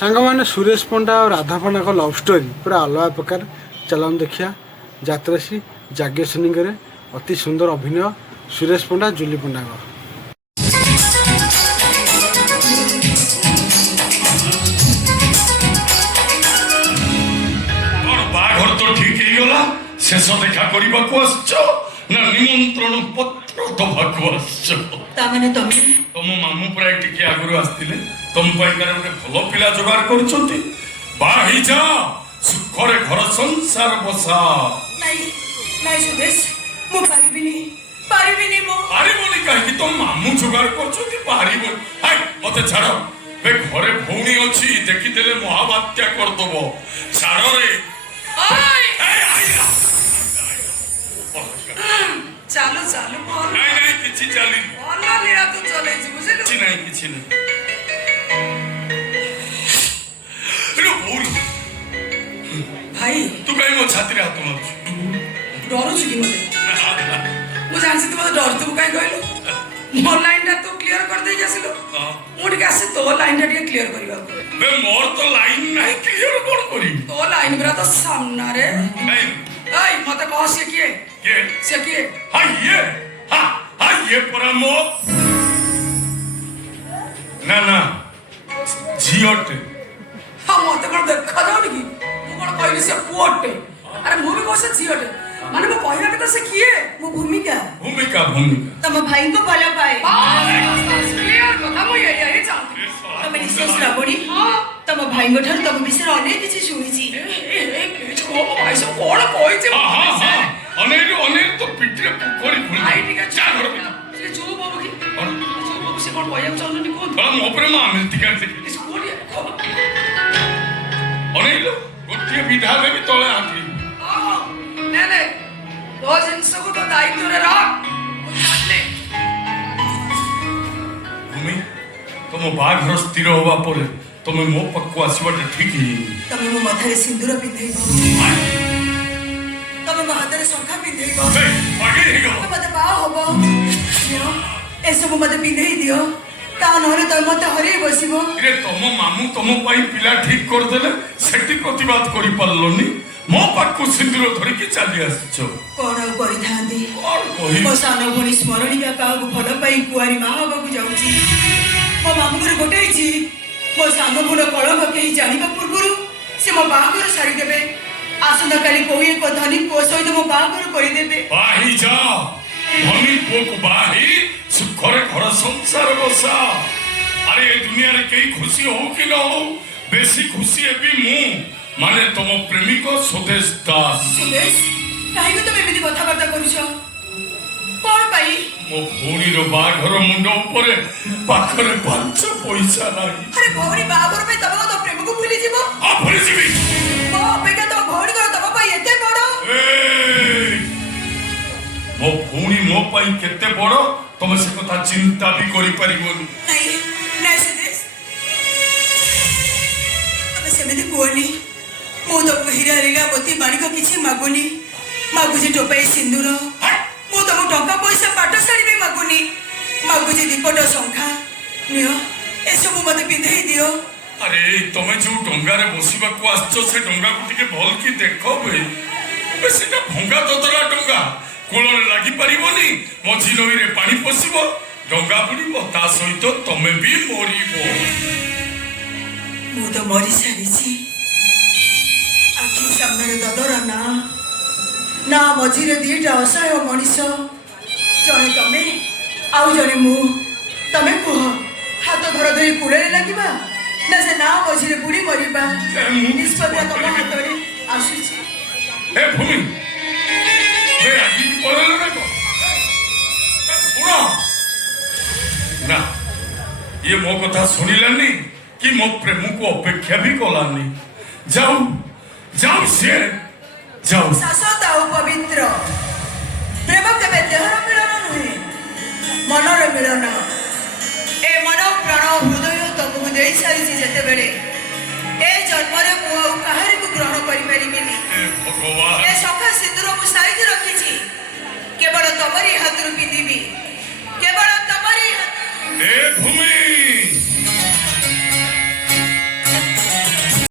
सांगमाने सुरेश पंडा और राधा पंडा का love story पूरा अलग प्रकार। चलन देखिया यात्राश्री जाज्ञसिनी अति सुंदर अभिनय सुरेश पंडा जूली पंडा का। बाघर तो ठीक ही गला शेष देखा करबा को आछो ना निमंत्रण पत्र दबाको आछो तामाने तमे तुम मामू प्राय टिके आगुरु आस्तिले तुम पाइकारे गोटे भलो पिला जोगाड़ करछंती बाही जा सुखरे घर संसार बसा नहीं नहीं सुदेश मु पारिबिनी मो पारिबोनी काहे तुम मामू जोगाड़ करछंती पारिबो हाय मते छाड़ो बे घरे भौणी अछि देखि देले महाबात्या कर दबो छाड़ो रे ओय ए आइला चालू चालू बोल नहीं नहीं किछि चली बोला लीला तू चले जी बुझिलु किछि नहीं रो बोल भाई तू कहीं मो छाती रे हाथ मारछु डरू छु कि मते मु जानसी तू मते डर तू काई कहलु मोर लाइन टा तू क्लियर कर दे गेसिलु मुड के आसे तो लाइन टा क्लियर करबा बे मोर तो लाइन नहीं क्लियर कोन करी तो लाइन बरा तो सामना रे नहीं ओय मते कह से किए ये से किए हां ये परा मो ना ना जियोटे हम मते कोन देखा जाउ कि तू कोन कहली से पुअटे अरे मु भी कहसे जियोटे माने मो कहला के से किए मो भूमिका तम भाई को भला पाए क्लियर कथा मो ये जा तम निश्चय श्रावणी तम भाई को ठार तम विषय अनेक किछि सुनिछि को भाई सब कोन कहै छै हां अनेक तो पिटरे पुकोरी भूल आई ठीक है जा घर में से जो बाबू की जो बाबू से कोन कहै चाहनु नि कोन बड़ा मो पर मां मिलती कर से इस कोन अनेक गोटे विधा में भी तोले आठी ने रोज इन सब को दायित्व रे रख ले भूमि तुम बाघर स्थिर होवा परे तुम मो पक्को आसीबाटे ठीक ही तम मो माथारे सिंदूर पिंधै तम मो हाथरे शंखा पिंधै बे आगे ही गो मते बा होबो ए सब मते पिंधै दियो ता नहरे त मते हरे बसिबो रे तुम मामू तुम पाई पिला ठीक कर देले सेठी प्रतिवाद करि पारलोनी मो पाकु सिंदूर धरि की चली आछो कोन करि थांदी और कोई मो सानो भणी स्मरणीय काहु फल पाई कुआरी मा होबकु जाउची मो मामुर गोटेइची मो सानो भण कलम केही जानिबा पूर्वरु से मो बाहागर सारी देबे आसंदा काली कोई एक धनी पुओ सहित मो बाहागर करि देबे बाही जा धनी पुओ को बाही सुखरे घर संसार बसा अरे ये दुनिया रे कई खुशी हो कि न हो बेसी खुशी है भी मु माने तुम प्रेमिक स्वदेश दास सुदेश काहे को तुम एमिति कथा वार्ता करूछो कोन पाई मो भौणी रो बाघर मुंड ऊपर पाखरे 5 पैसा नाही अरे भौरी बाहागर पे तब तो प्रेम को भूली जीवो आ भूली जीवी मो अपेक्षा तो भौरी को तब पाई एते बड़ो ए मो भौणी मो पाई केते बड़ तुम से कथा चिंता भी करि परिबोनी नहीं नहीं सुदेश तब सेमिति कोनी मो तो हीरा रेगा मोती माणिक किछि मागुनी मागुजी टोपाई सिंदूर मो तो टंका पैसा पाट साड़ी भी मागुनी मागुजी दीपट शंखा नियो ए सब मते पिंधै दियो अरे तुम जो डोंगा रे बसिबा को आछो से डोंगा को टिके भल की देखो बे सेटा भंगा ददरा डोंगा कोल रे लागि परिबोनी मझी नई रे पानी पसिबो डोंगा बुडीबो ता सहित तमे भी मरिबो मो तो मरी सारिछि आखि सामने ददरा ना मझिरे दीटा असहाय मनीष जने तमे आउ जने मु तमे कुह हाथ धर धरी कुड़े लागिबा ना से ना मझिरे बुड़ी मरिबा निष्पत्ति तम हाथरे आସୁଛି ए भूमि बे आगी की पड़ल ना को सुनो ना ये मो कथा सुनिलानी कि मो प्रेम को अपेक्षा भी कलानी जाओ जाओ से जाओ शाश्वत और पवित्र प्रेम केबे देहर मिलन नुहे मनर मिलन ए मन प्राण हृदय तमु देई सारी जेते बेले ए जन्मरे मु काहरी को ग्रहण करि परिबिनी भगवान ए सखा सिंदूर मु साइज रखिछि केवल तमरी हाथ रु पिंदिबी केवल तमरी हाथ ए